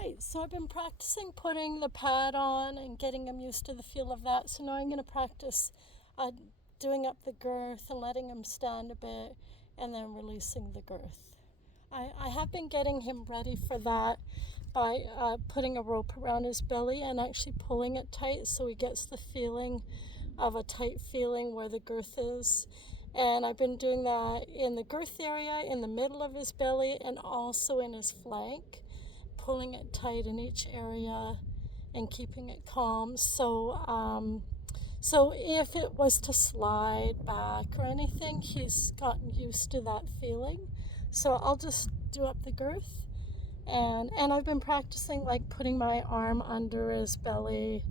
right, so I've been practicing putting the pad on and getting him used to the feel of that. So now I'm going to practice doing up the girth and letting him stand a bit and then releasing the girth. I have been getting him ready for that by putting a rope around his belly and actually pulling it tight so he gets the feeling of a tight feeling where the girth is. And I've been doing that in the girth area, in the middle of his belly, and also in his flank, pulling it tight in each area and keeping it calm. So if it was to slide back or anything, he's gotten used to that feeling. So I'll just do up the girth. And I've been practicing like putting my arm under his belly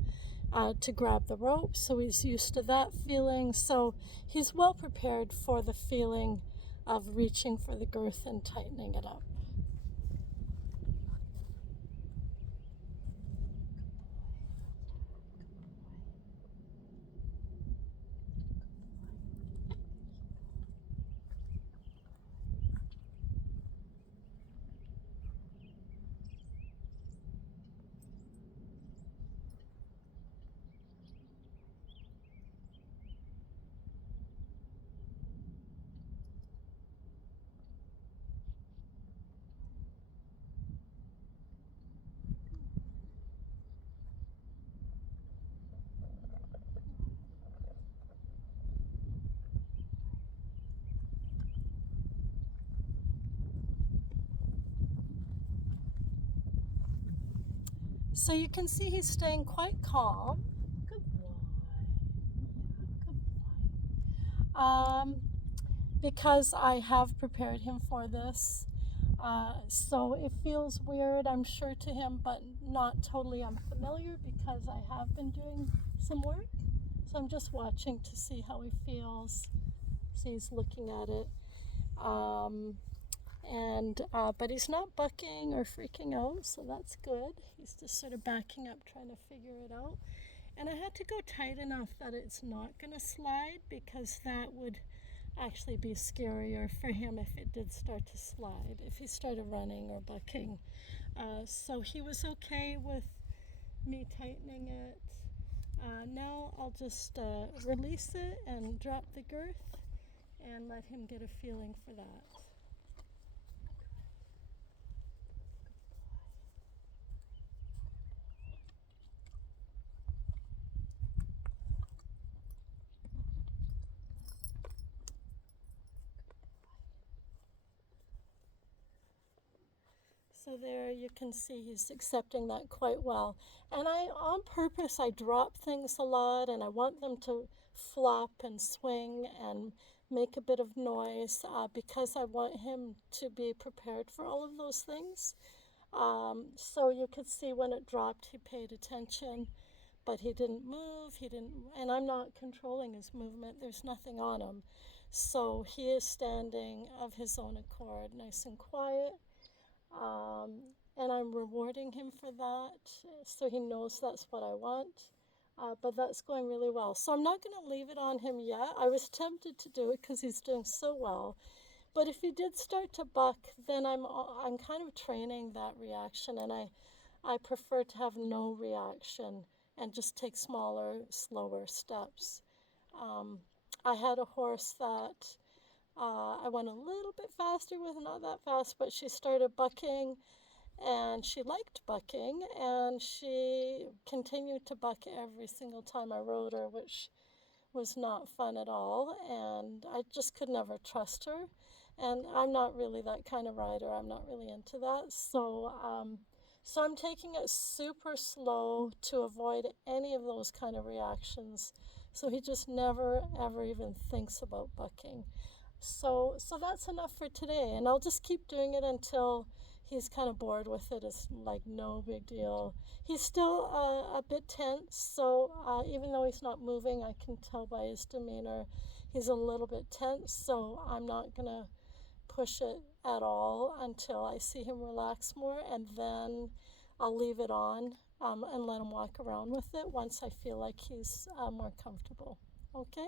to grab the rope, so he's used to that feeling. So he's well prepared for the feeling of reaching for the girth and tightening it up. So you can see he's staying quite calm. Good boy. Yeah, good boy. Because I have prepared him for this. So it feels weird, I'm sure, to him, but not totally unfamiliar because I have been doing some work. So I'm just watching to see how he feels. See, he's looking at it. But he's not bucking or freaking out, so that's good. He's just sort of backing up, trying to figure it out. And I had to go tight enough that it's not going to slide, because that would actually be scarier for him if it did start to slide, if he started running or bucking. So he was okay with me tightening it. Now I'll just release it and drop the girth and let him get a feeling for that. So there you can see he's accepting that quite well. And on purpose, I drop things a lot, and I want them to flop and swing and make a bit of noise, because I want him to be prepared for all of those things. So you could see when it dropped, he paid attention, but he didn't move. And I'm not controlling his movement. There's nothing on him. So he is standing of his own accord, nice and quiet. And I'm rewarding him for that, so he knows that's what I want. But that's going really well. So I'm not going to leave it on him yet. I was tempted to do it because he's doing so well. But if he did start to buck, then I'm kind of training that reaction, and I prefer to have no reaction and just take smaller, slower steps. I had a horse that I went a little bit faster with, not that fast, but she started bucking, and she liked bucking, and she continued to buck every single time I rode her, which was not fun at all, and I just could never trust her. And I'm not really that kind of rider. I'm not really into that. So I'm taking it super slow to avoid any of those kind of reactions. So he just never, ever even thinks about bucking. So that's enough for today, and I'll just keep doing it until he's kind of bored with it. It's like no big deal. He's still a bit tense, so even though he's not moving, I can tell by his demeanor he's a little bit tense. So I'm not gonna push it at all until I see him relax more, and then I'll leave it on and let him walk around with it once I feel like he's more comfortable. Okay?